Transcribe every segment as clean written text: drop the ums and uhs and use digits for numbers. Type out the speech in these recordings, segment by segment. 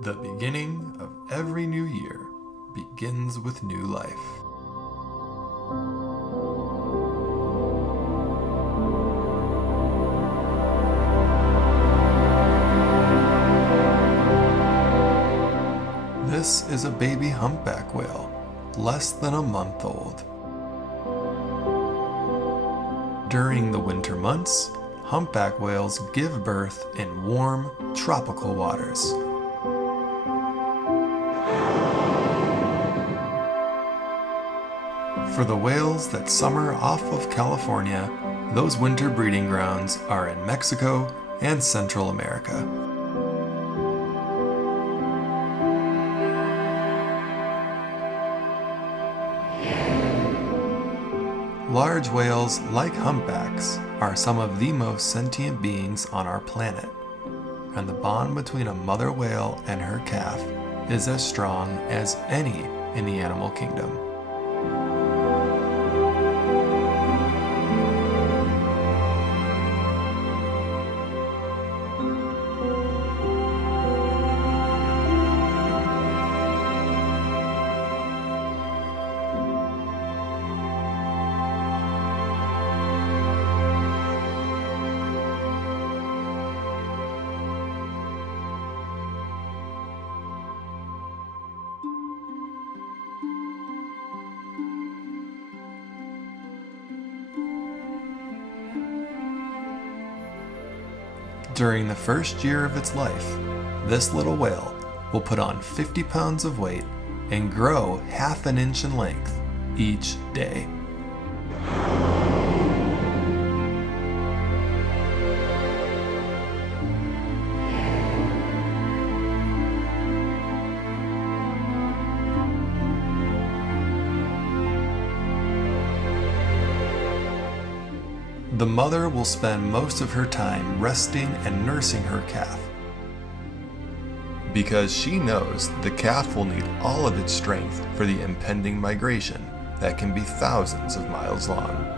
The beginning of every new year begins with new life. This is a baby humpback whale, less than a month old. During the winter months, humpback whales give birth in warm, tropical waters. For the whales that summer off of California, those winter breeding grounds are in Mexico and Central America. Large whales, like humpbacks, are some of the most sentient beings on our planet, and the bond between a mother whale and her calf is as strong as any in the animal kingdom. During the first year of its life, this little whale will put on 50 pounds of weight and grow half an inch in length each day. The mother will spend most of her time resting and nursing her calf, because she knows the calf will need all of its strength for the impending migration that can be thousands of miles long.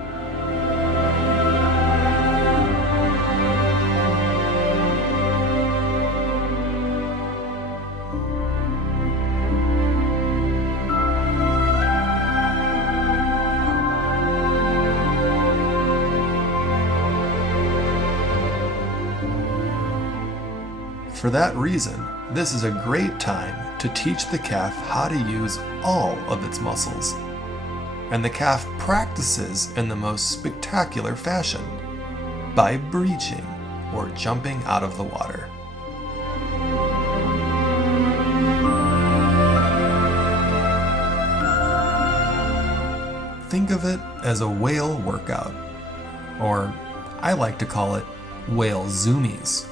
For that reason, this is a great time to teach the calf how to use all of its muscles. And the calf practices in the most spectacular fashion, by breaching or jumping out of the water. Think of it as a whale workout, or I like to call it whale zoomies.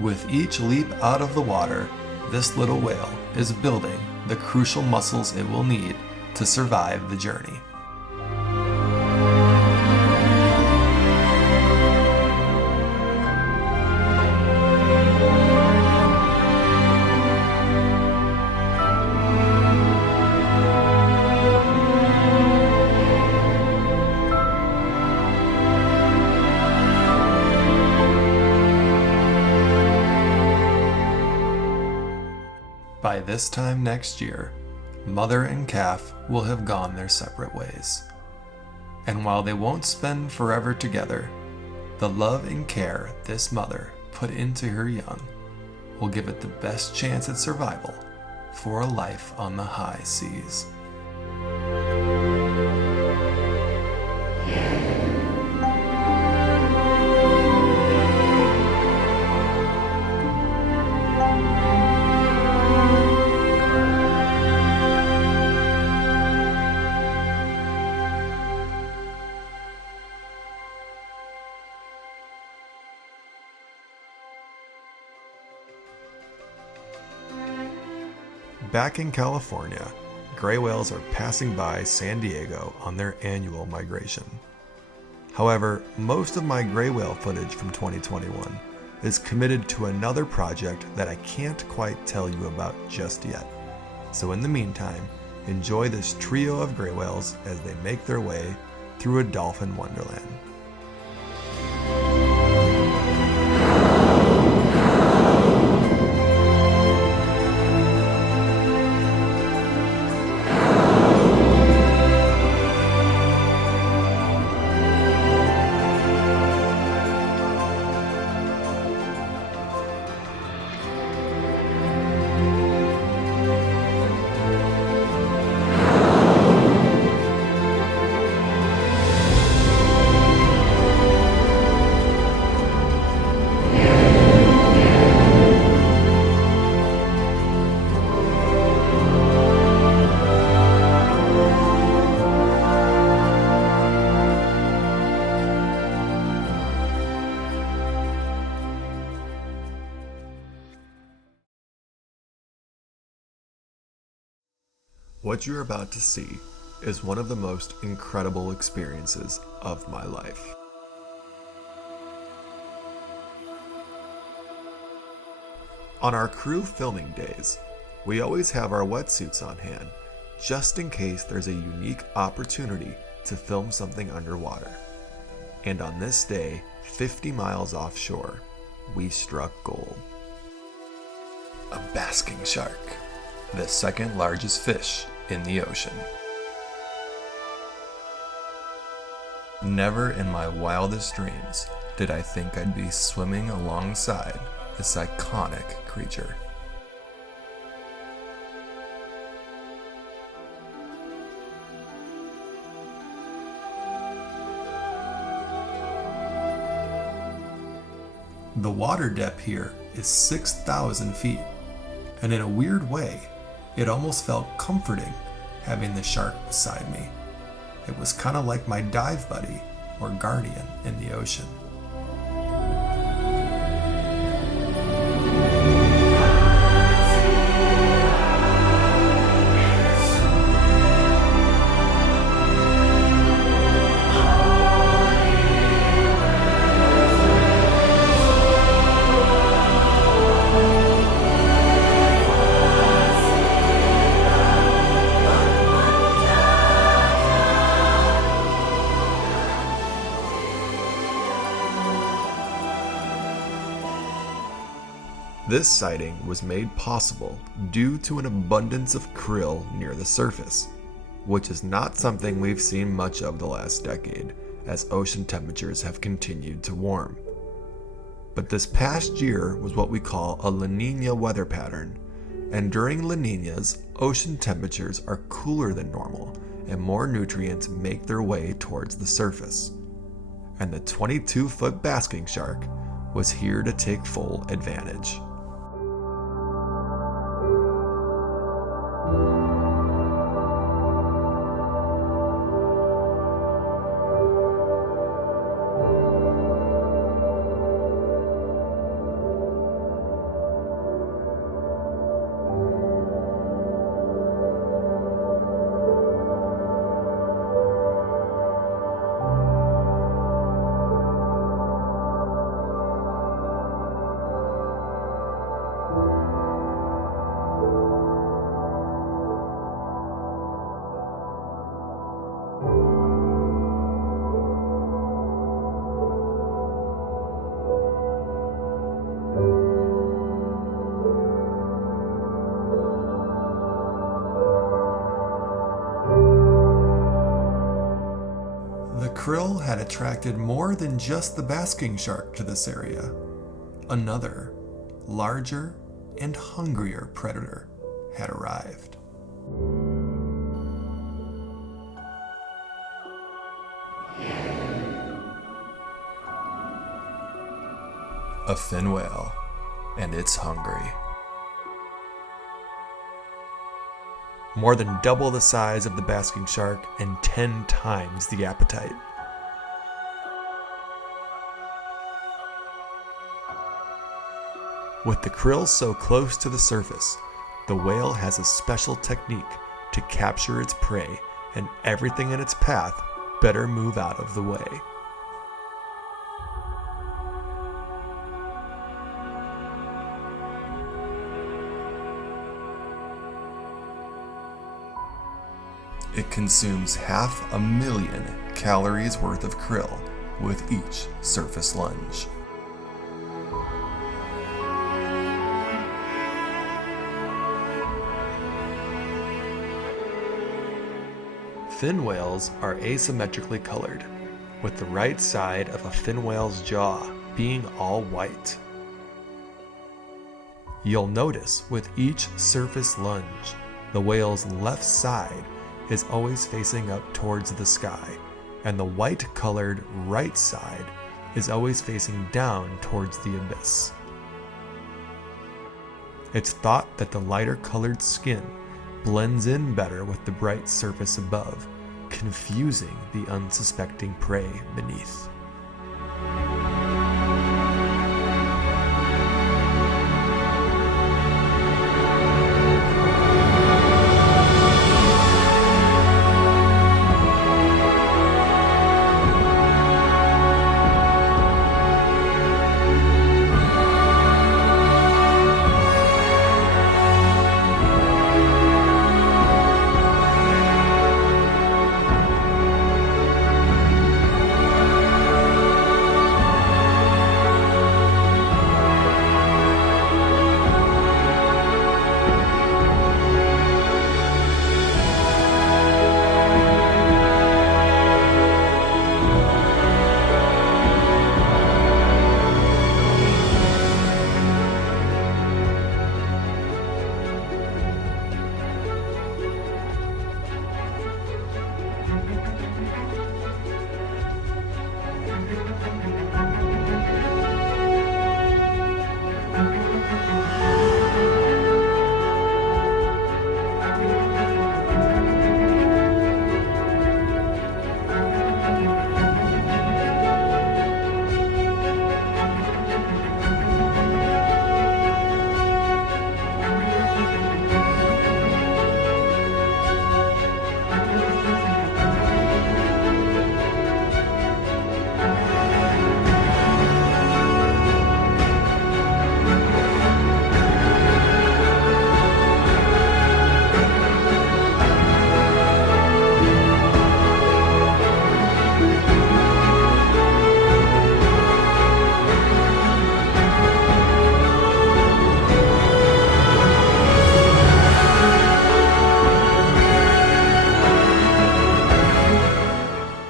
With each leap out of the water, this little whale is building the crucial muscles it will need to survive the journey. By this time next year, mother and calf will have gone their separate ways. And while they won't spend forever together, the love and care this mother put into her young will give it the best chance at survival for a life on the high seas. Back in California, gray whales are passing by San Diego on their annual migration. However, most of my gray whale footage from 2021 is committed to another project that I can't quite tell you about just yet. So in the meantime, enjoy this trio of gray whales as they make their way through a dolphin wonderland. What you're about to see is one of the most incredible experiences of my life. On our crew filming days, we always have our wetsuits on hand, just in case there's a unique opportunity to film something underwater. And on this day, 50 miles offshore, we struck gold. A basking shark, the second largest fish in the ocean. Never in my wildest dreams did I think I'd be swimming alongside this iconic creature. The water depth here is 6,000 feet, and in a weird way, it almost felt comforting having the shark beside me. It was kind of like my dive buddy or guardian in the ocean. This sighting was made possible due to an abundance of krill near the surface, which is not something we've seen much of the last decade as ocean temperatures have continued to warm. But this past year was what we call a La Nina weather pattern, and during La Ninas, ocean temperatures are cooler than normal and more nutrients make their way towards the surface. And the 22-foot basking shark was here to take full advantage. Krill had attracted more than just the basking shark to this area. Another, larger and hungrier predator had arrived. A fin whale, and it's hungry. More than double the size of the basking shark and 10 times the appetite. With the krill so close to the surface, the whale has a special technique to capture its prey, and everything in its path better move out of the way. It consumes 500,000 calories worth of krill with each surface lunge. Fin whales are asymmetrically colored, with the right side of a fin whale's jaw being all white. You'll notice with each surface lunge, the whale's left side is always facing up towards the sky, and the white-colored right side is always facing down towards the abyss. It's thought that the lighter-colored skin blends in better with the bright surface above, confusing the unsuspecting prey beneath.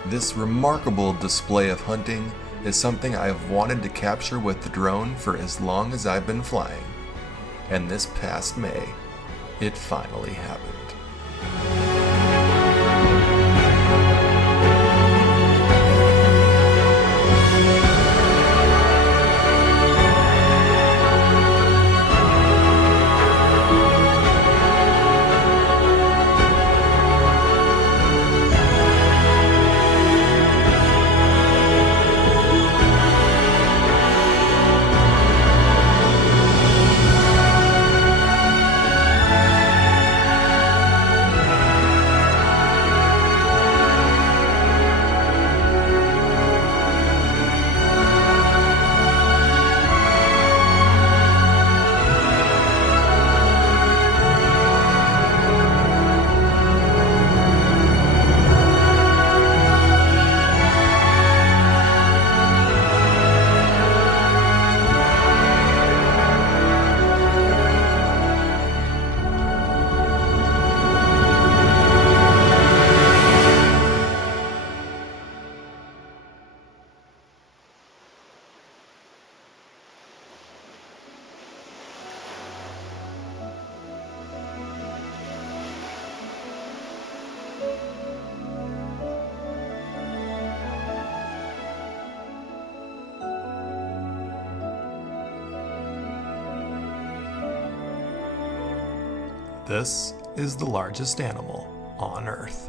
This remarkable display of hunting is something I have wanted to capture with the drone for as long as I've been flying, and this past May, it finally happened. This is the largest animal on Earth.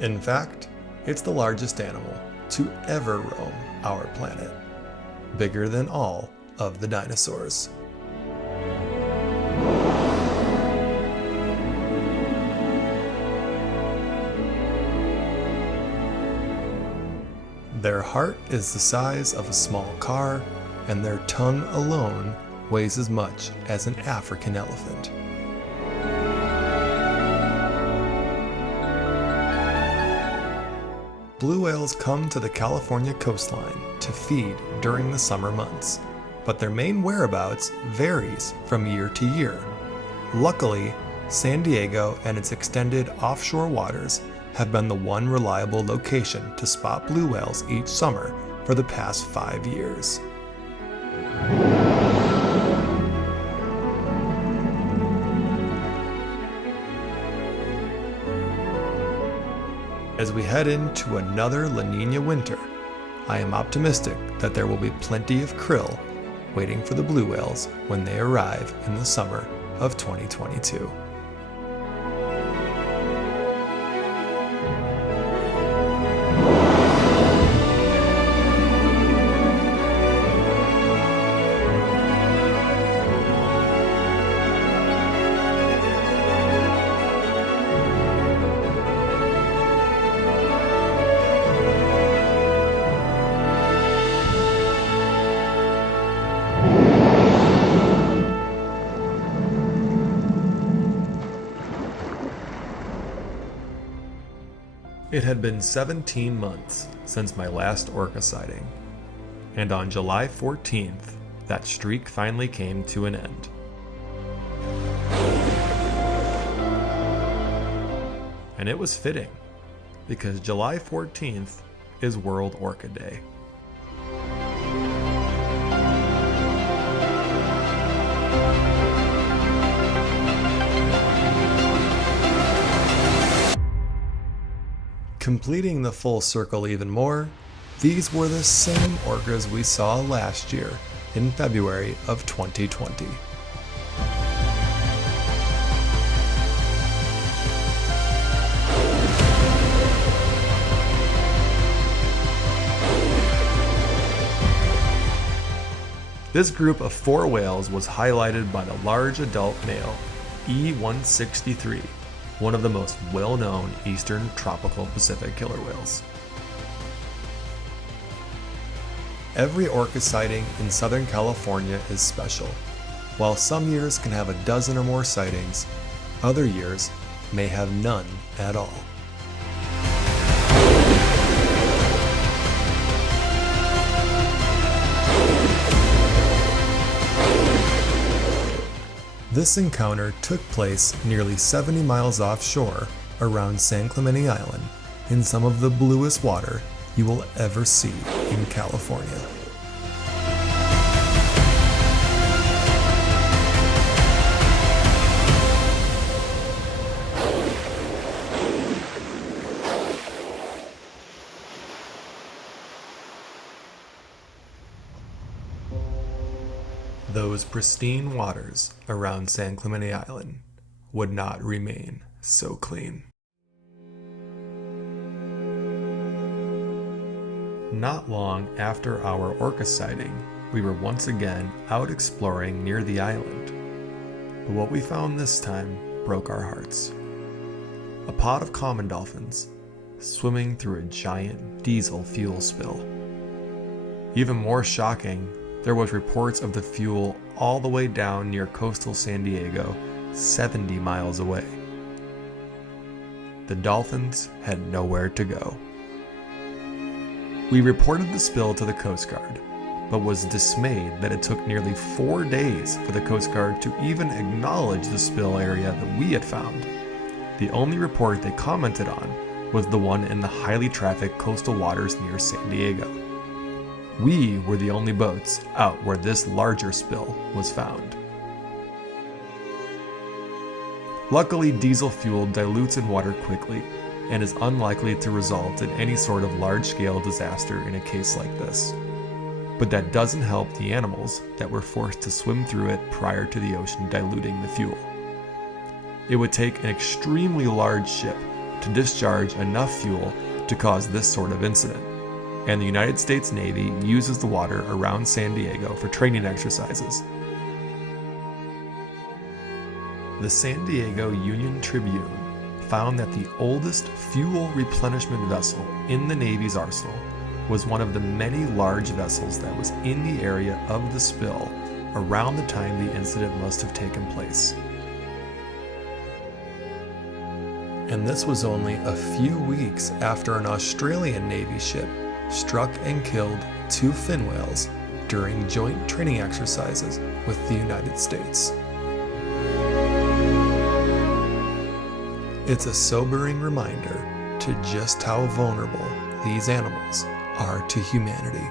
In fact, it's the largest animal to ever roam our planet, bigger than all of the dinosaurs. Their heart is the size of a small car, and their tongue alone weighs as much as an African elephant. Blue whales come to the California coastline to feed during the summer months, but their main whereabouts varies from year to year. Luckily, San Diego and its extended offshore waters have been the one reliable location to spot blue whales each summer for the past 5 years. As we head into another La Nina winter, I am optimistic that there will be plenty of krill waiting for the blue whales when they arrive in the summer of 2022. It had been 17 months since my last orca sighting, and on July 14th, that streak finally came to an end. And it was fitting, because July 14th is World Orca Day. Completing the full circle even more, these were the same orcas we saw last year in February of 2020. This group of 4 whales was highlighted by the large adult male E163, one of the most well-known eastern tropical Pacific killer whales. Every orca sighting in Southern California is special. While some years can have a dozen or more sightings, other years may have none at all. This encounter took place nearly 70 miles offshore around San Clemente Island in some of the bluest water you will ever see in California. Those pristine waters around San Clemente Island would not remain so clean. Not long after our orca sighting, we were once again out exploring near the island. But what we found this time broke our hearts. A pod of common dolphins swimming through a giant diesel fuel spill. Even more shocking, there was reports of the fuel all the way down near coastal San Diego, 70 miles away. The dolphins had nowhere to go. We reported the spill to the Coast Guard, but was dismayed that it took nearly 4 days for the Coast Guard to even acknowledge the spill area that we had found. The only report they commented on was the one in the highly trafficked coastal waters near San Diego. We were the only boats out where this larger spill was found. Luckily, diesel fuel dilutes in water quickly and is unlikely to result in any sort of large-scale disaster in a case like this. But that doesn't help the animals that were forced to swim through it prior to the ocean diluting the fuel. It would take an extremely large ship to discharge enough fuel to cause this sort of incident, and the United States Navy uses the water around San Diego for training exercises. The San Diego Union Tribune found that the oldest fuel replenishment vessel in the Navy's arsenal was one of the many large vessels that was in the area of the spill around the time the incident must have taken place. And this was only a few weeks after an Australian Navy ship struck and killed 2 fin whales during joint training exercises with the United States. It's a sobering reminder to just how vulnerable these animals are to humanity.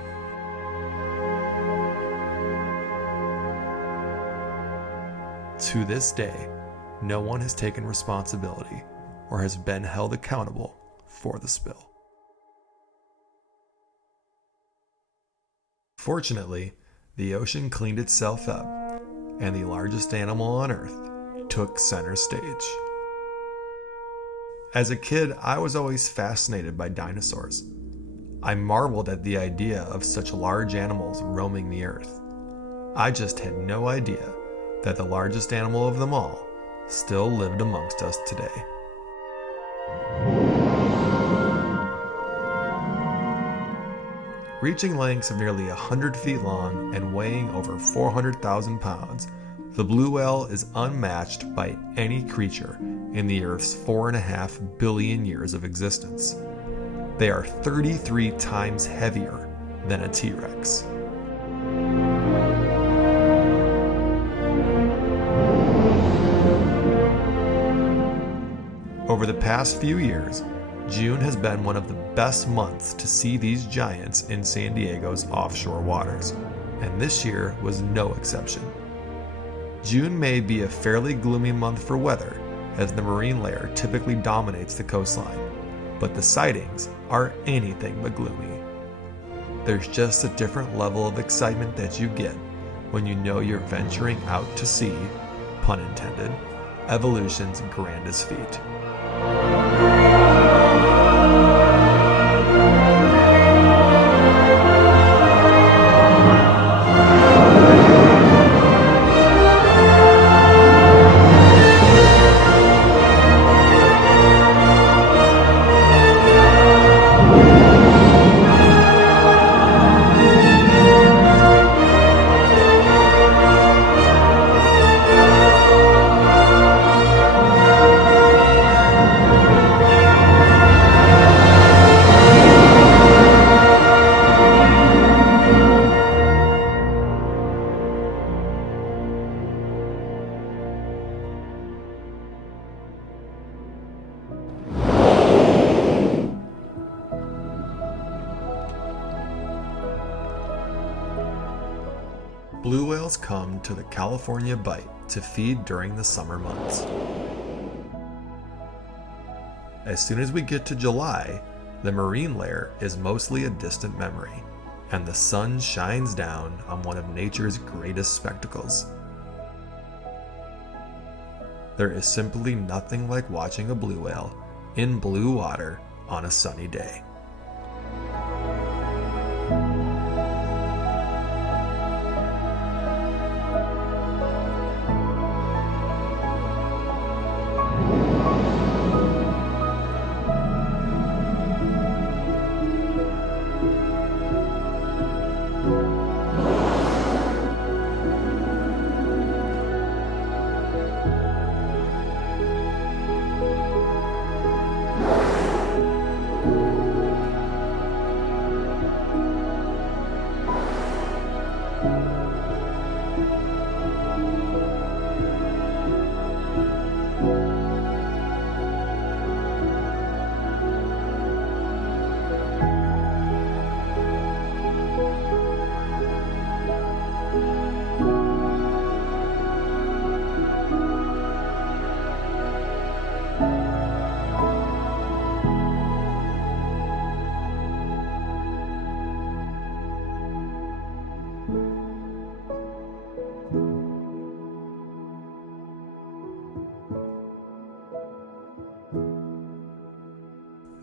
To this day, no one has taken responsibility or has been held accountable for the spill. Fortunately, the ocean cleaned itself up, and the largest animal on Earth took center stage. As a kid, I was always fascinated by dinosaurs. I marveled at the idea of such large animals roaming the Earth. I just had no idea that the largest animal of them all still lived amongst us today. Reaching lengths of nearly 100 feet long and weighing over 400,000 pounds, the blue whale is unmatched by any creature in the Earth's 4.5 billion years of existence. They are 33 times heavier than a T-Rex. Over the past few years, June has been one of the best months to see these giants in San Diego's offshore waters, and this year was no exception. June may be a fairly gloomy month for weather, as the marine layer typically dominates the coastline, but the sightings are anything but gloomy. There's just a different level of excitement that you get when you know you're venturing out to see, pun intended, evolution's grandest feat. Blue whales come to the California Bight to feed during the summer months. As soon as we get to July, the marine layer is mostly a distant memory, and the sun shines down on one of nature's greatest spectacles. There is simply nothing like watching a blue whale in blue water on a sunny day.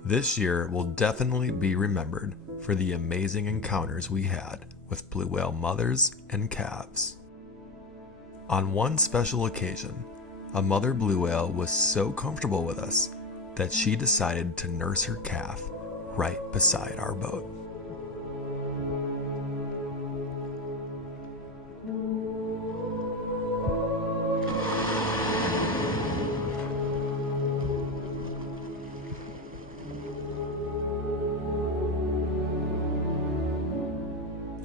This year will definitely be remembered for the amazing encounters we had with blue whale mothers and calves. On one special occasion, a mother blue whale was so comfortable with us that she decided to nurse her calf right beside our boat.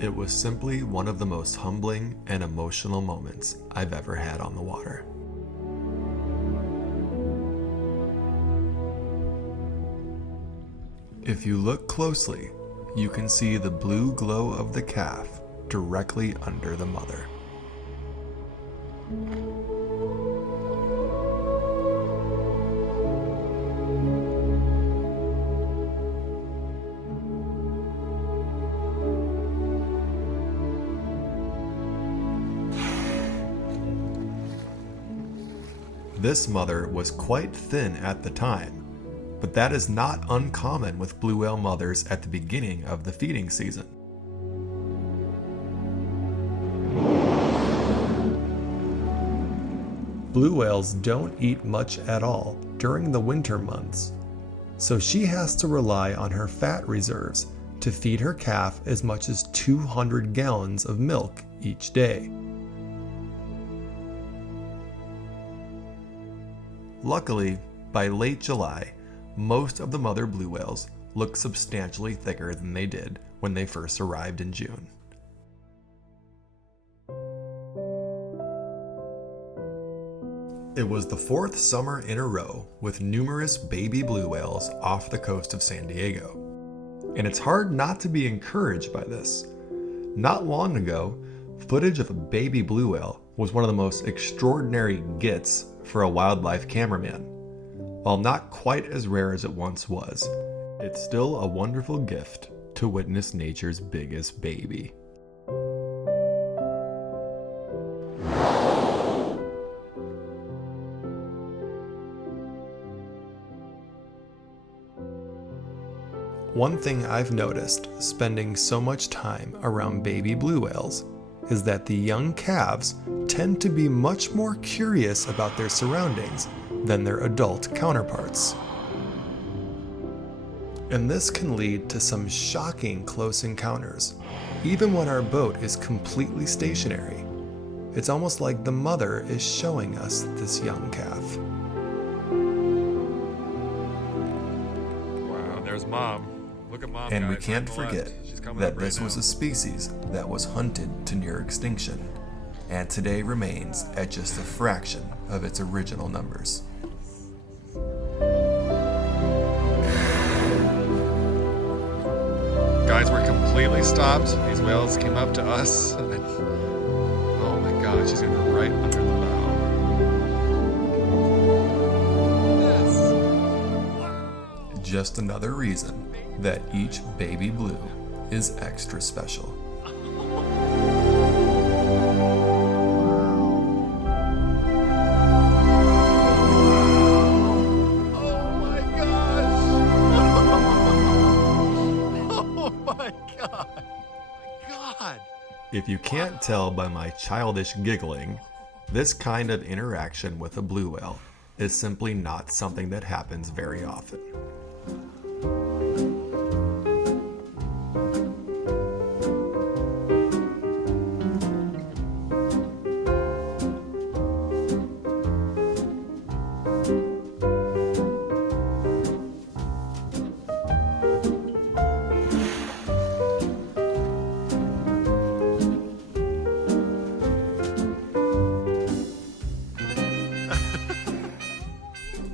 It was simply one of the most humbling and emotional moments I've ever had on the water. If you look closely, you can see the blue glow of the calf directly under the mother. This mother was quite thin at the time, but that is not uncommon with blue whale mothers at the beginning of the feeding season. Blue whales don't eat much at all during the winter months, so she has to rely on her fat reserves to feed her calf as much as 200 gallons of milk each day. Luckily, by late July, most of the mother blue whales look substantially thicker than they did when they first arrived in June. It was the fourth summer in a row with numerous baby blue whales off the coast of San Diego. And it's hard not to be encouraged by this. Not long ago, footage of a baby blue whale was one of the most extraordinary gets for a wildlife cameraman. While not quite as rare as it once was, it's still a wonderful gift to witness nature's biggest baby. One thing I've noticed spending so much time around baby blue whales is that the young calves tend to be much more curious about their surroundings than their adult counterparts. And this can lead to some shocking close encounters, even when our boat is completely stationary. It's almost like the mother is showing us this young calf. Wow, there's Mom. Look at Mom, and guys, we can't forget that this was a species that was hunted to near extinction, and today remains at just a fraction of its original numbers. Guys, we're completely stopped. These whales came up to us. Oh my god, she's gonna go right under the bow. Yes. Just another reason that each baby blue is extra special. If you can't tell by my childish giggling, this kind of interaction with a blue whale is simply not something that happens very often.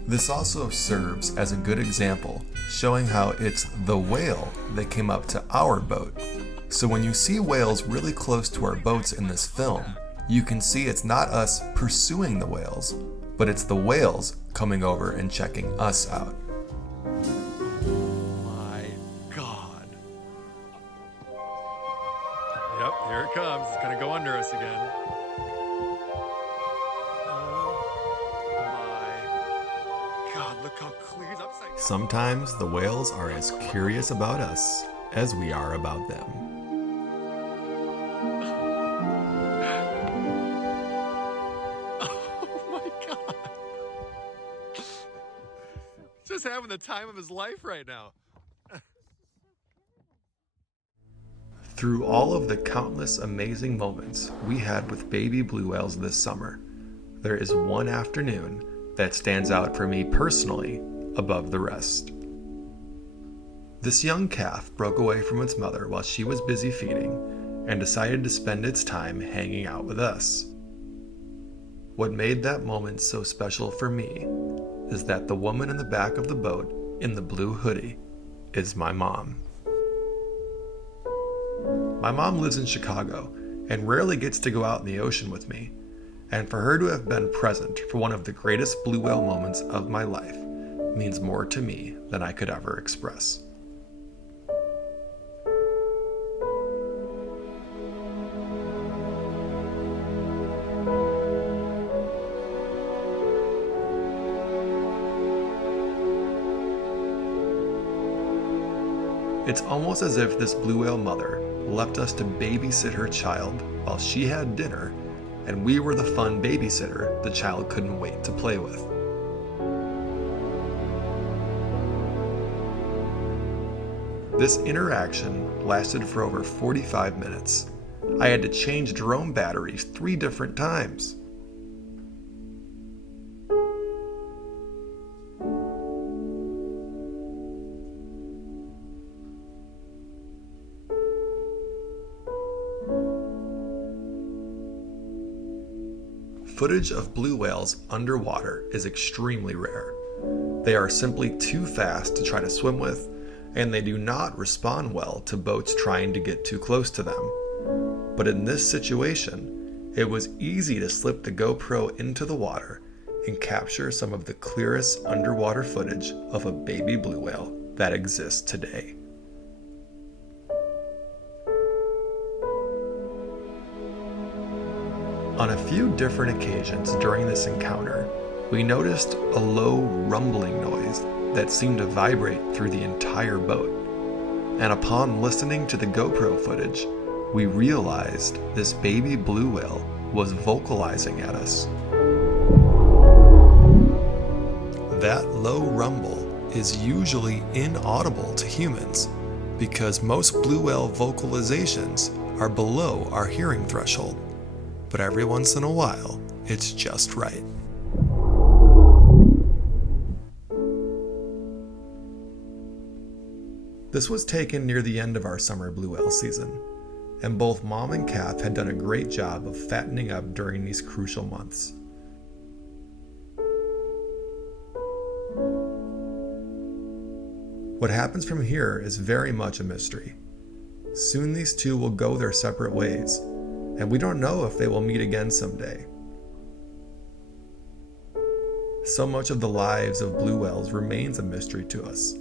This also serves as a good example, showing how it's the whale that came up to our boat. So when you see whales really close to our boats in this film, you can see it's not us pursuing the whales, but it's the whales coming over and checking us out. My god. Yep, here it comes. It's gonna go under us again. Look how clear it's upside down. Sometimes the whales are as curious about us as we are about them. Oh my god. Just having the time of his life right now. Through all of the countless amazing moments we had with baby blue whales this summer, there is one afternoon that stands out for me personally above the rest. This young calf broke away from its mother while she was busy feeding, and decided to spend its time hanging out with us. What made that moment so special for me is that the woman in the back of the boat in the blue hoodie is my mom. My mom lives in Chicago and rarely gets to go out in the ocean with me, and for her to have been present for one of the greatest blue whale moments of my life means more to me than I could ever express. It's almost as if this blue whale mother left us to babysit her child while she had dinner, and we were the fun babysitter the child couldn't wait to play with. This interaction lasted for over 45 minutes. I had to change drone batteries 3 different times. Footage of blue whales underwater is extremely rare. They are simply too fast to try to swim with, and they do not respond well to boats trying to get too close to them. But in this situation, it was easy to slip the GoPro into the water and capture some of the clearest underwater footage of a baby blue whale that exists today. On a few different occasions during this encounter, we noticed a low rumbling noise that seemed to vibrate through the entire boat. And upon listening to the GoPro footage, we realized this baby blue whale was vocalizing at us. That low rumble is usually inaudible to humans because most blue whale vocalizations are below our hearing threshold. But every once in a while, it's just right. This was taken near the end of our summer blue whale season, and both mom and calf had done a great job of fattening up during these crucial months. What happens from here is very much a mystery. Soon these two will go their separate ways, and we don't know if they will meet again someday. So much of the lives of blue whales remains a mystery to us,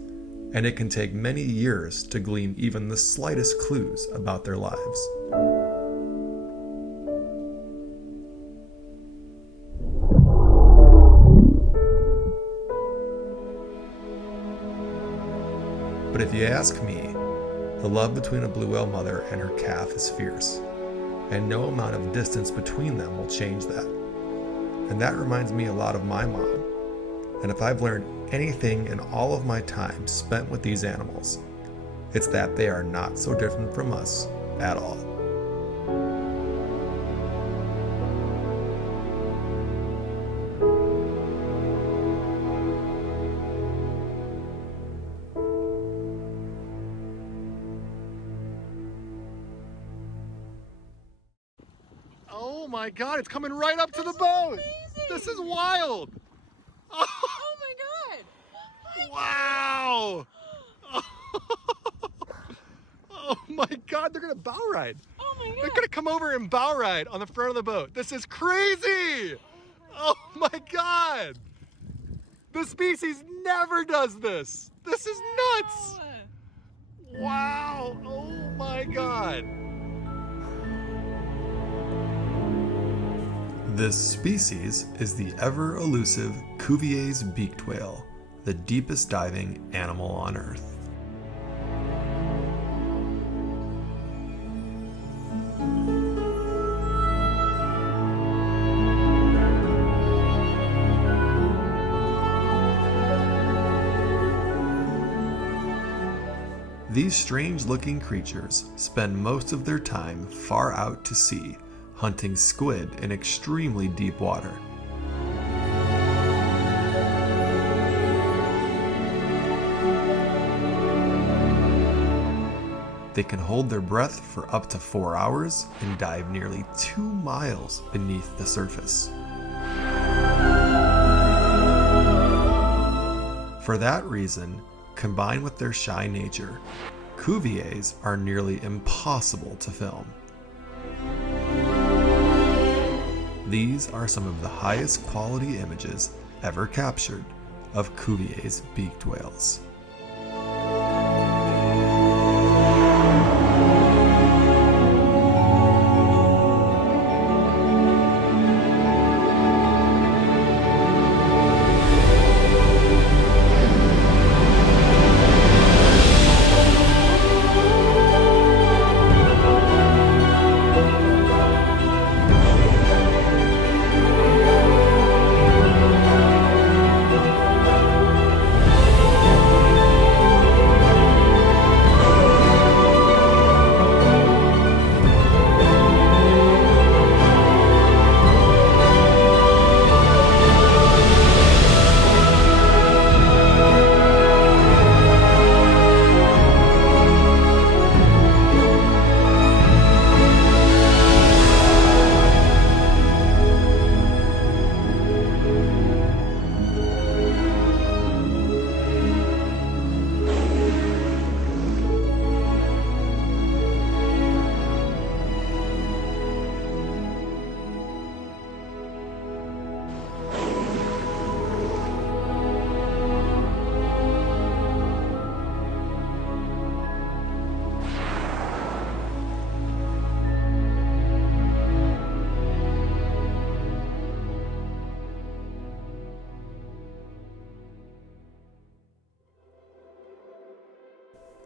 and it can take many years to glean even the slightest clues about their lives. But if you ask me, the love between a blue whale mother and her calf is fierce, and no amount of distance between them will change that. And that reminds me a lot of my mom. And if I've learned anything in all of my time spent with these animals, it's that they are not so different from us at all. Oh my God, it's coming right up to the boat. This is wild. Oh my God. Wow. Oh my God, they're gonna bow ride. Oh my God. They're gonna come over and bow ride on the front of the boat. This is crazy. Oh my God. The species never does this. This is nuts. Wow. Oh my God. This species is the ever-elusive Cuvier's beaked whale, the deepest diving animal on Earth. These strange-looking creatures spend most of their time far out to sea, hunting squid in extremely deep water. They can hold their breath for up to 4 hours and dive nearly 2 miles beneath the surface. For that reason, combined with their shy nature, Cuviers are nearly impossible to film. These are some of the highest quality images ever captured of Cuvier's beaked whales.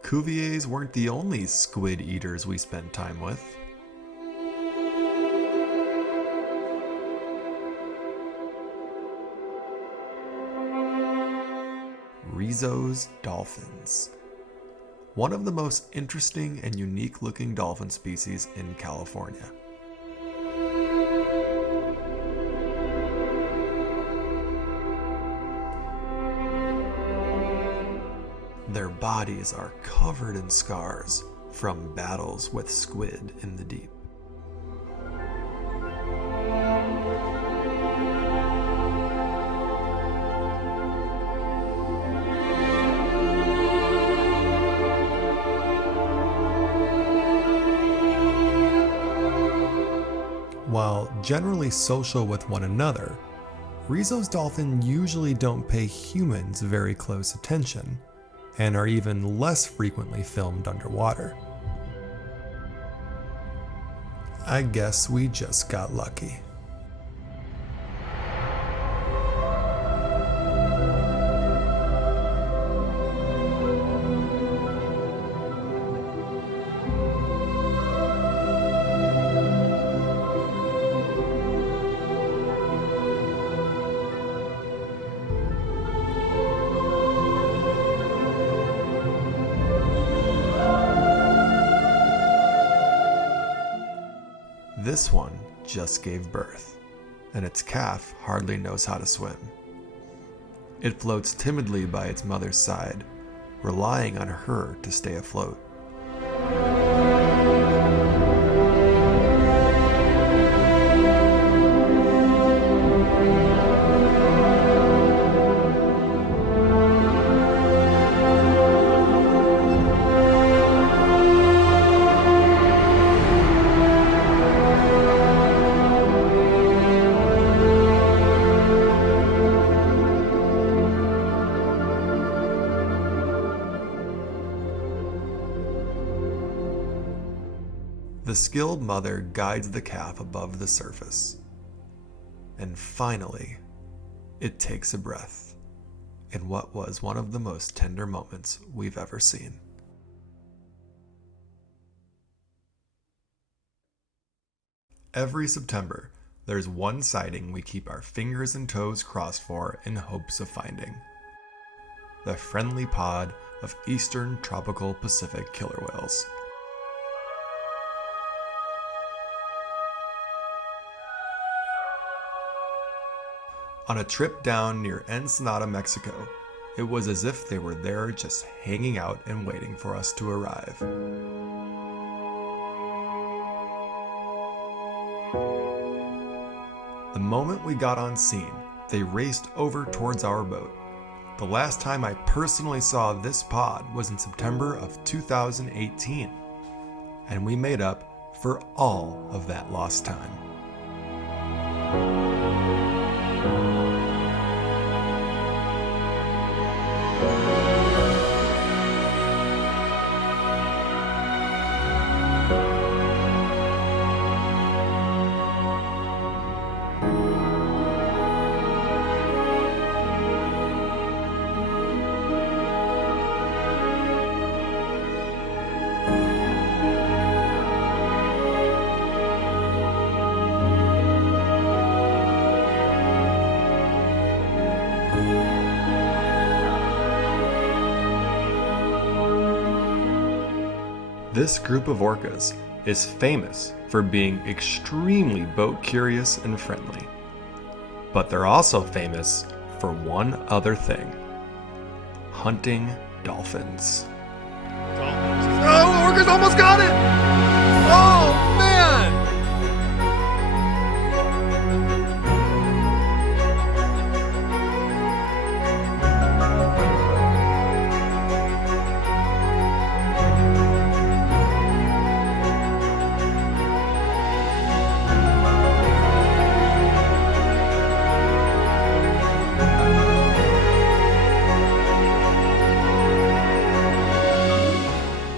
Cuviers weren't the only squid eaters we spent time with. Rizzo's dolphins. One of the most interesting and unique looking dolphin species in California. Their bodies are covered in scars from battles with squid in the deep. While generally social with one another, Rizzo's dolphin usually don't pay humans very close attention, and are even less frequently filmed underwater. I guess we just got lucky. This one just gave birth, and its calf hardly knows how to swim. It floats timidly by its mother's side, relying on her to stay afloat. The skilled mother guides the calf above the surface. And finally, it takes a breath in what was one of the most tender moments we've ever seen. Every September, there's one sighting we keep our fingers and toes crossed for in hopes of finding. The friendly pod of eastern tropical Pacific killer whales. On a trip down near Ensenada, Mexico, it was as if they were there just hanging out and waiting for us to arrive. moment we got on scene, they raced over towards our boat. The last time I personally saw this pod was in September of 2018, and we made up for all of that lost time. This group of orcas is famous for being extremely boat curious and friendly. But they're also famous for one other thing: hunting dolphins. Oh, Orca's almost got it! Oh, man!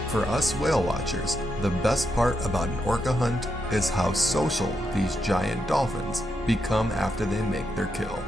For us whale watchers, the best part about an orca hunt is how social these giant dolphins become after they make their kill.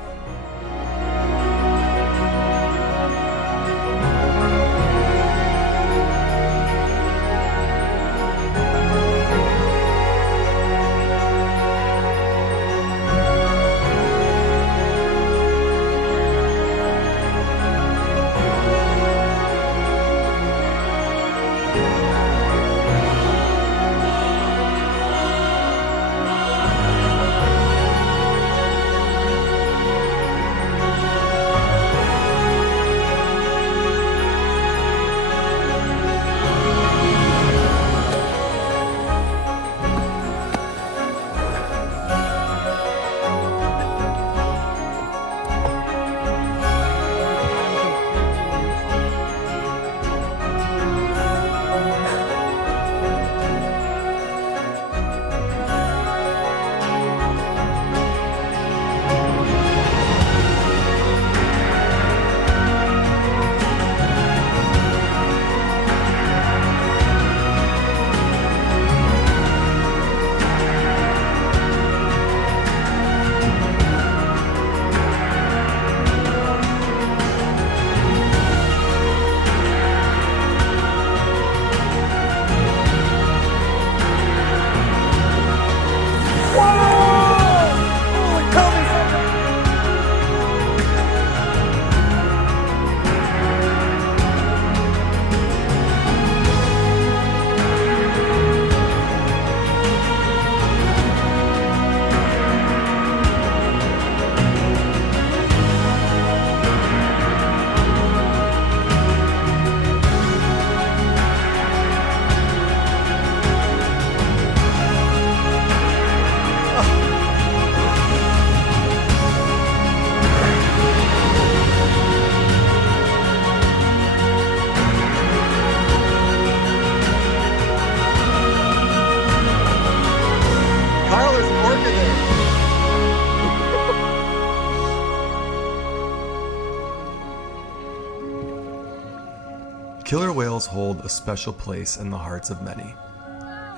Killer whales hold a special place in the hearts of many.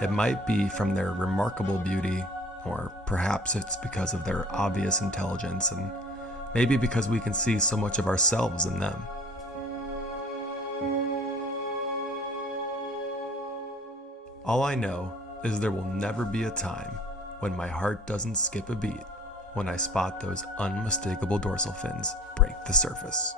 It might be from their remarkable beauty, or perhaps it's because of their obvious intelligence, and maybe because we can see so much of ourselves in them. All I know is there will never be a time when my heart doesn't skip a beat when I spot those unmistakable dorsal fins break the surface.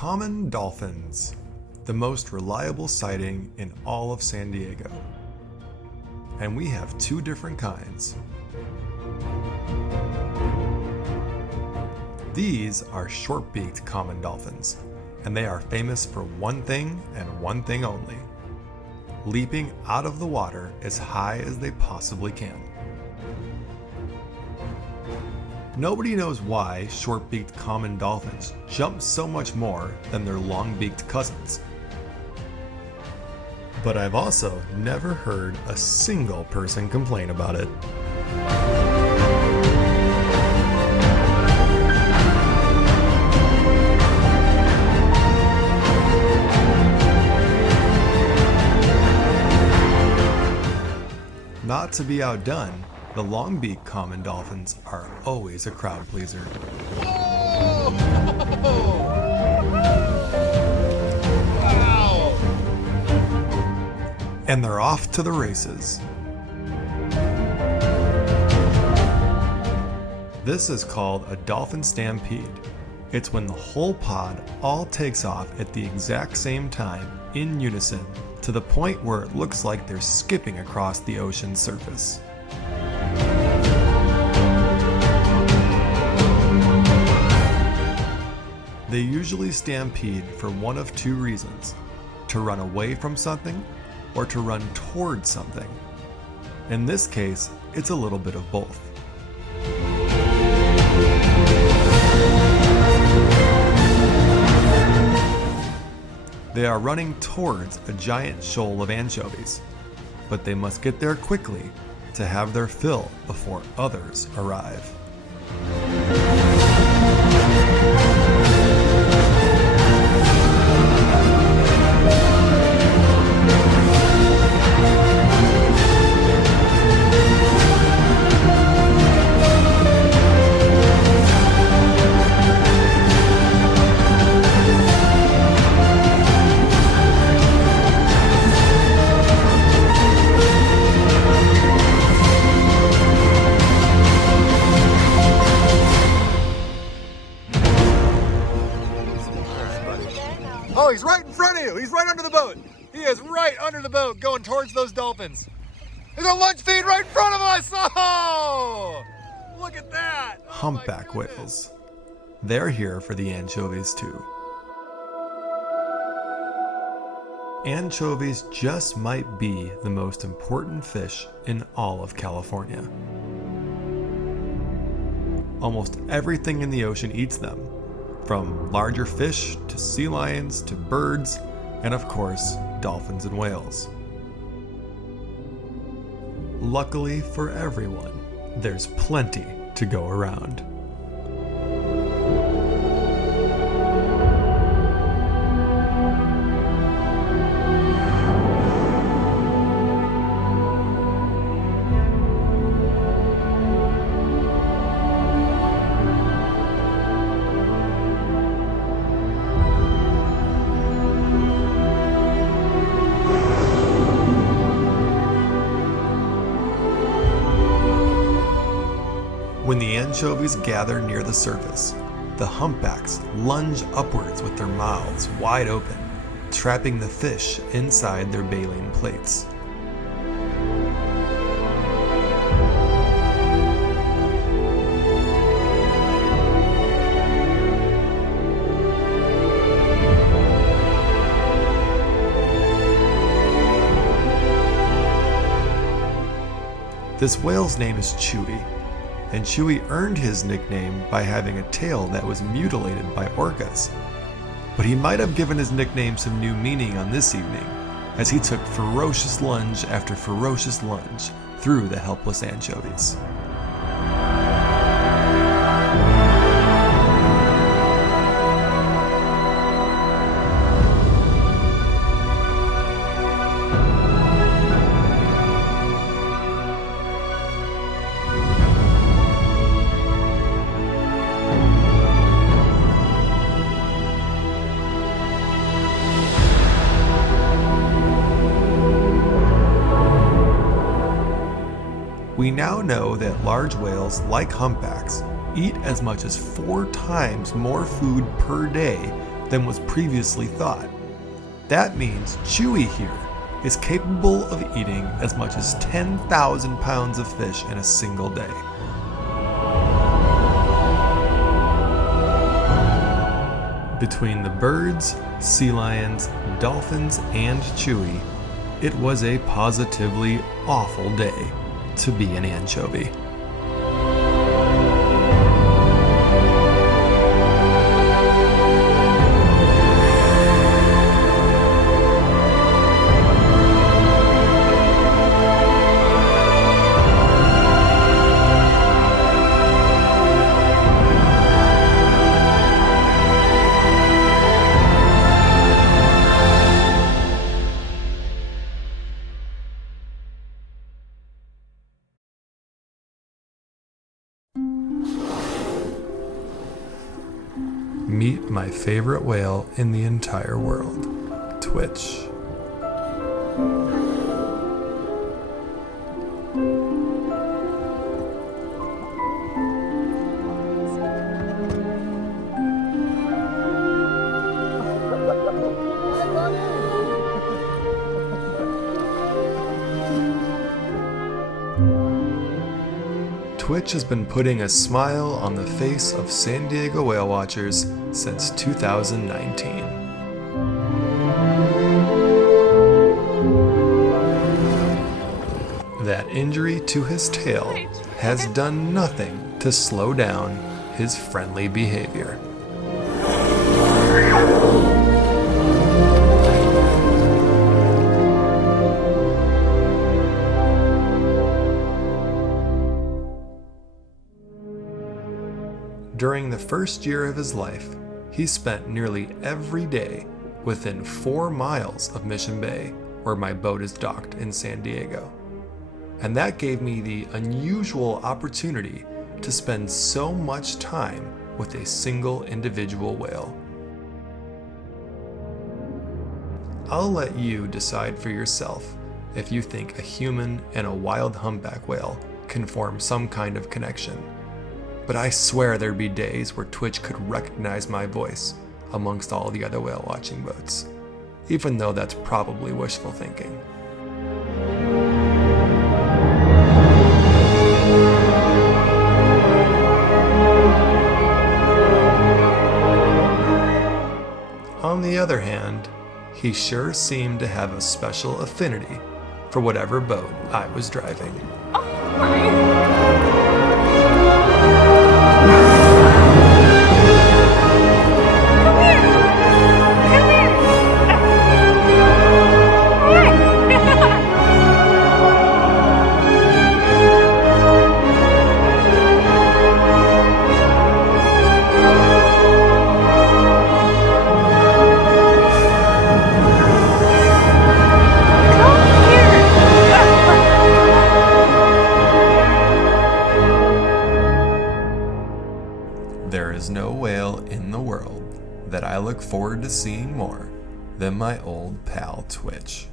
Common dolphins, the most reliable sighting in all of San Diego. And we have two different kinds. These are short-beaked common dolphins, and they are famous for one thing and one thing only: leaping out of the water as high as they possibly can. Nobody knows why short-beaked common dolphins jump so much more than their long-beaked cousins. But I've also never heard a single person complain about it. Not to be outdone, the long-beaked common dolphins are always a crowd pleaser. Oh! Wow! And they're off to the races. This is called a dolphin stampede. It's when the whole pod all takes off at the exact same time in unison, to the point where it looks like they're skipping across the ocean's surface. They usually stampede for one of two reasons: to run away from something or to run towards something. In this case, it's a little bit of both. They are running towards a giant shoal of anchovies, but they must get there quickly to have their fill before others arrive. Oh, he's right in front of you. He's right under the boat. He is right under the boat going towards those dolphins. There's a lunch feed right in front of us. Oh, look at that. Oh, Humpback whales. They're here for the anchovies too. Anchovies just might be the most important fish in all of California. Almost everything in the ocean eats them, from larger fish to sea lions to birds, and of course, dolphins and whales. Luckily for everyone, there's plenty to go around. When the anchovies gather near the surface, the humpbacks lunge upwards with their mouths wide open, trapping the fish inside their baleen plates. This whale's name is Chewy, and Chewy earned his nickname by having a tail that was mutilated by orcas. But he might have given his nickname some new meaning on this evening, as he took ferocious lunge after ferocious lunge through the helpless anchovies. We now know that large whales, like humpbacks, eat as much as 4 times more food per day than was previously thought. That means Chewy here is capable of eating as much as 10,000 pounds of fish in a single day. Between the birds, sea lions, dolphins, and Chewy, it was a positively awful day to be an anchovy. Meet my favorite whale in the entire world, Twitch. Twitch has been putting a smile on the face of San Diego whale watchers since 2019. That injury to his tail has done nothing to slow down his friendly behavior. During the first year of his life, he spent nearly every day within 4 miles of Mission Bay, where my boat is docked in San Diego. And that gave me the unusual opportunity to spend so much time with a single individual whale. I'll let you decide for yourself if you think a human and a wild humpback whale can form some kind of connection. But I swear there'd be days where Twitch could recognize my voice amongst all the other whale watching boats, even though that's probably wishful thinking. On the other hand, he sure seemed to have a special affinity for whatever boat I was driving. Oh my. There is no whale in the world that I look forward to seeing more than my old pal Twitch.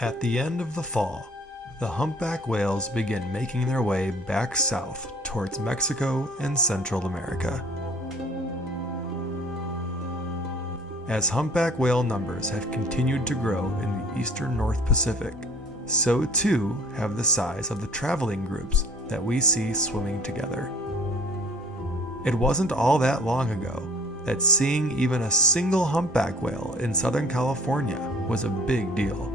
At the end of the fall, the humpback whales begin making their way back south towards Mexico and Central America. As humpback whale numbers have continued to grow in the eastern North Pacific, so too have the size of the traveling groups that we see swimming together. It wasn't all that long ago that seeing even a single humpback whale in Southern California was a big deal.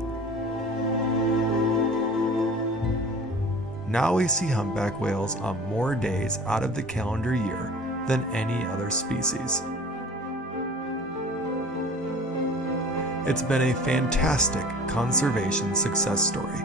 Now we see humpback whales on more days out of the calendar year than any other species. It's been a fantastic conservation success story.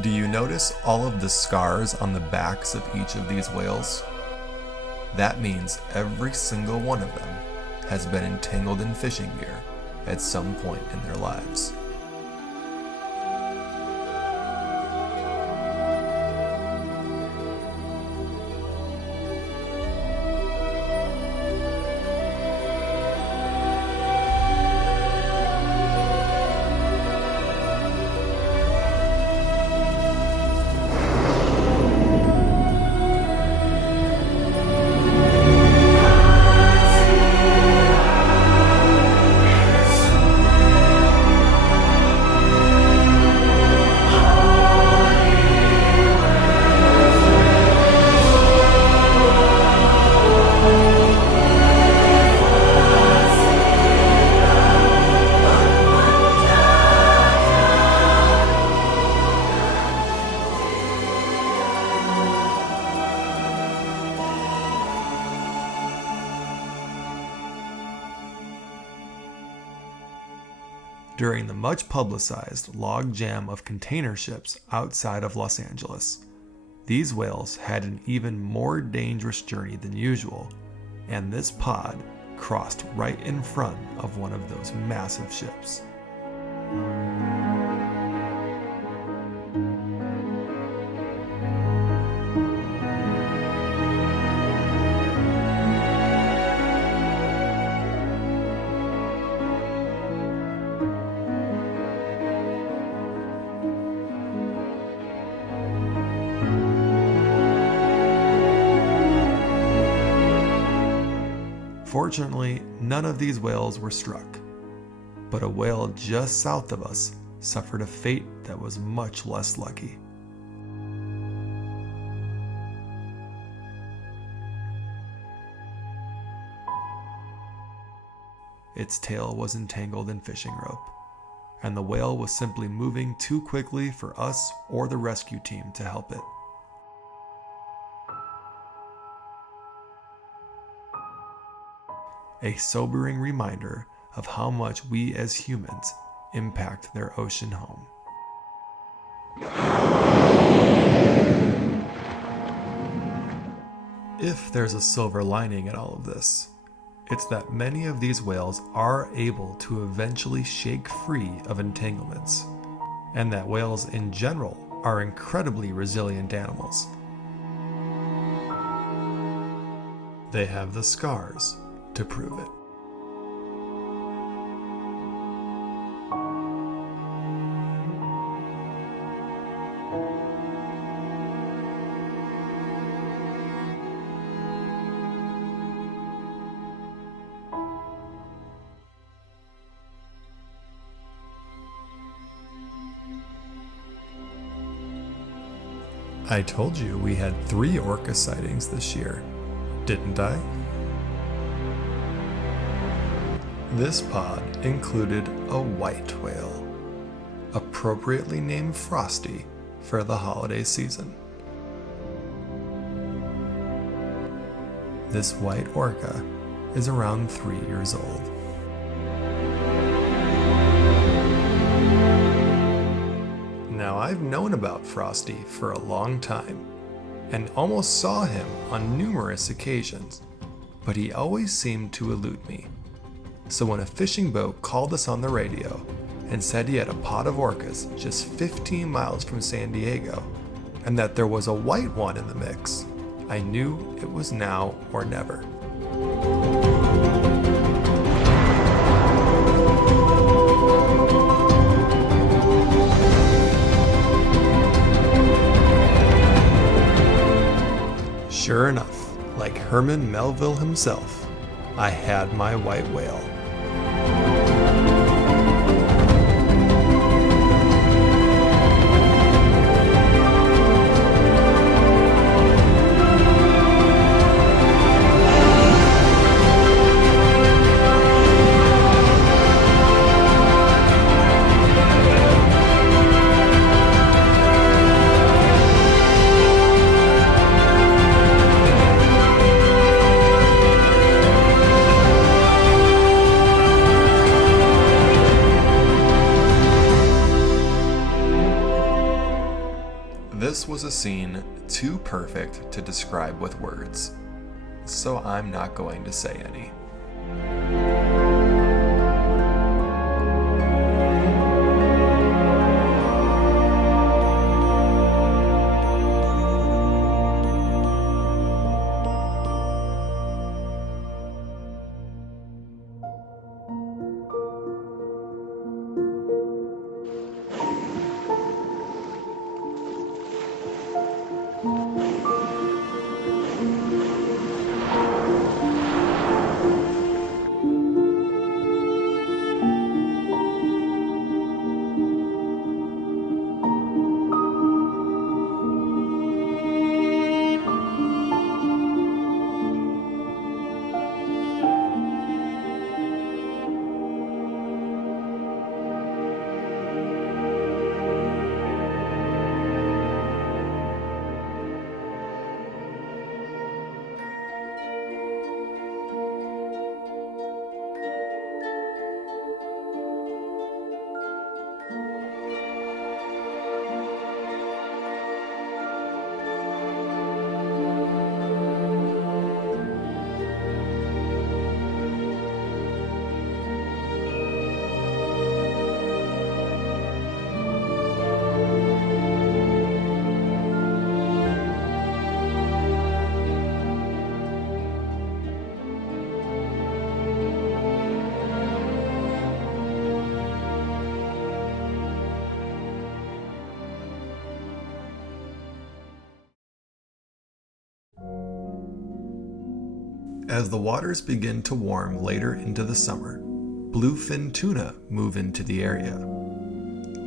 Do you notice all of the scars on the backs of each of these whales? That means every single one of them has been entangled in fishing gear at some point in their lives. During the much publicized log jam of container ships outside of Los Angeles, these whales had an even more dangerous journey than usual, and this pod crossed right in front of one of those massive ships. Fortunately, none of these whales were struck, but a whale just south of us suffered a fate that was much less lucky. Its tail was entangled in fishing rope, and the whale was simply moving too quickly for us or the rescue team to help it. A sobering reminder of how much we as humans impact their ocean home. If there's a silver lining in all of this, it's that many of these whales are able to eventually shake free of entanglements, and that whales in general are incredibly resilient animals. They have the scars to prove it. I told you we had 3 orca sightings this year, didn't I? This pod included a white whale, appropriately named Frosty for the holiday season. This white orca is around 3 years old. Now, I've known about Frosty for a long time and almost saw him on numerous occasions, but he always seemed to elude me. So when a fishing boat called us on the radio and said he had a pod of orcas just 15 miles from San Diego and that there was a white one in the mix, I knew it was now or never. Sure enough, like Herman Melville himself, I had my white whale. This was a scene too perfect to describe with words, so I'm not going to say any. As the waters begin to warm later into the summer, bluefin tuna move into the area.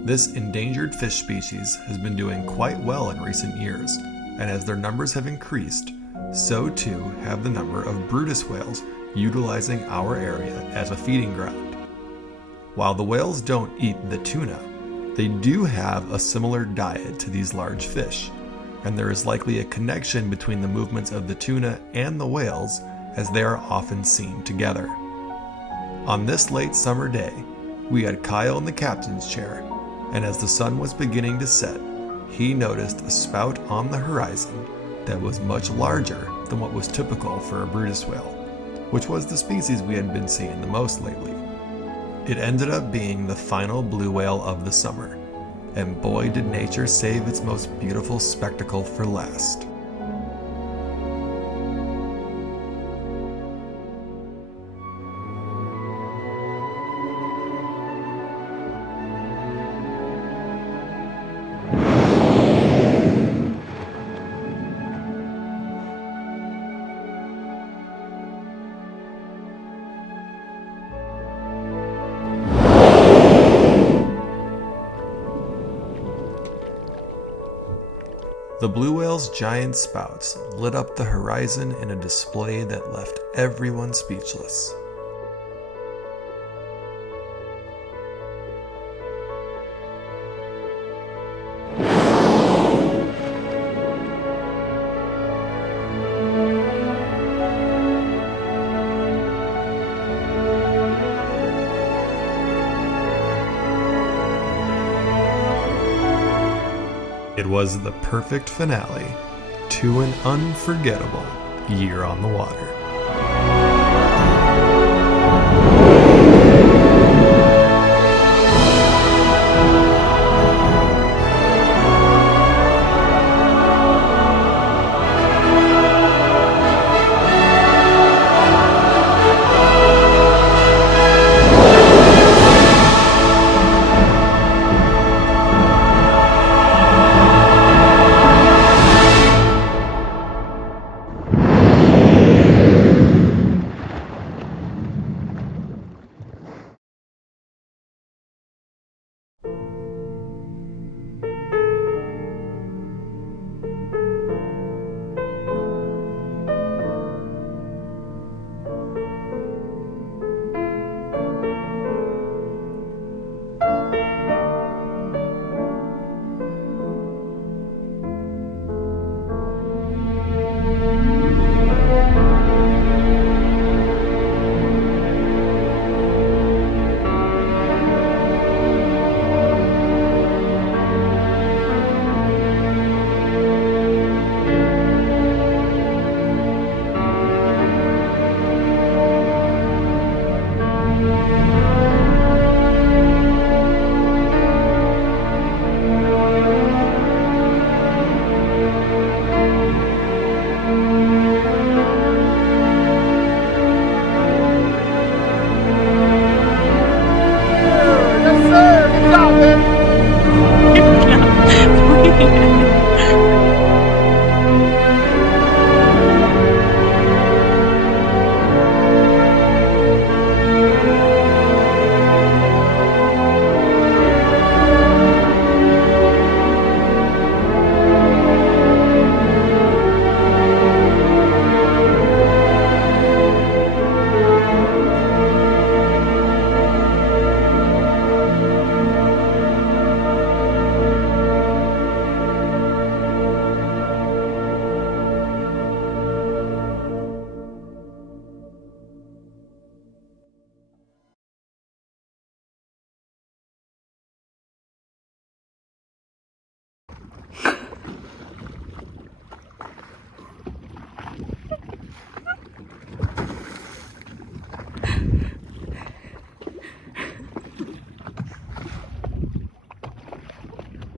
This endangered fish species has been doing quite well in recent years, and as their numbers have increased, so too have the number of Bryde whales utilizing our area as a feeding ground. While the whales don't eat the tuna, they do have a similar diet to these large fish, and there is likely a connection between the movements of the tuna and the whales, as they are often seen together. On this late summer day, we had Kyle in the captain's chair, and as the sun was beginning to set, he noticed a spout on the horizon that was much larger than what was typical for a Bryde whale, which was the species we had been seeing the most lately. It ended up being the final blue whale of the summer, and boy did nature save its most beautiful spectacle for last. The blue whale's giant spouts lit up the horizon in a display that left everyone speechless. It was the perfect finale to an unforgettable year on the water. sir. Good job, man. You're not pointing at it.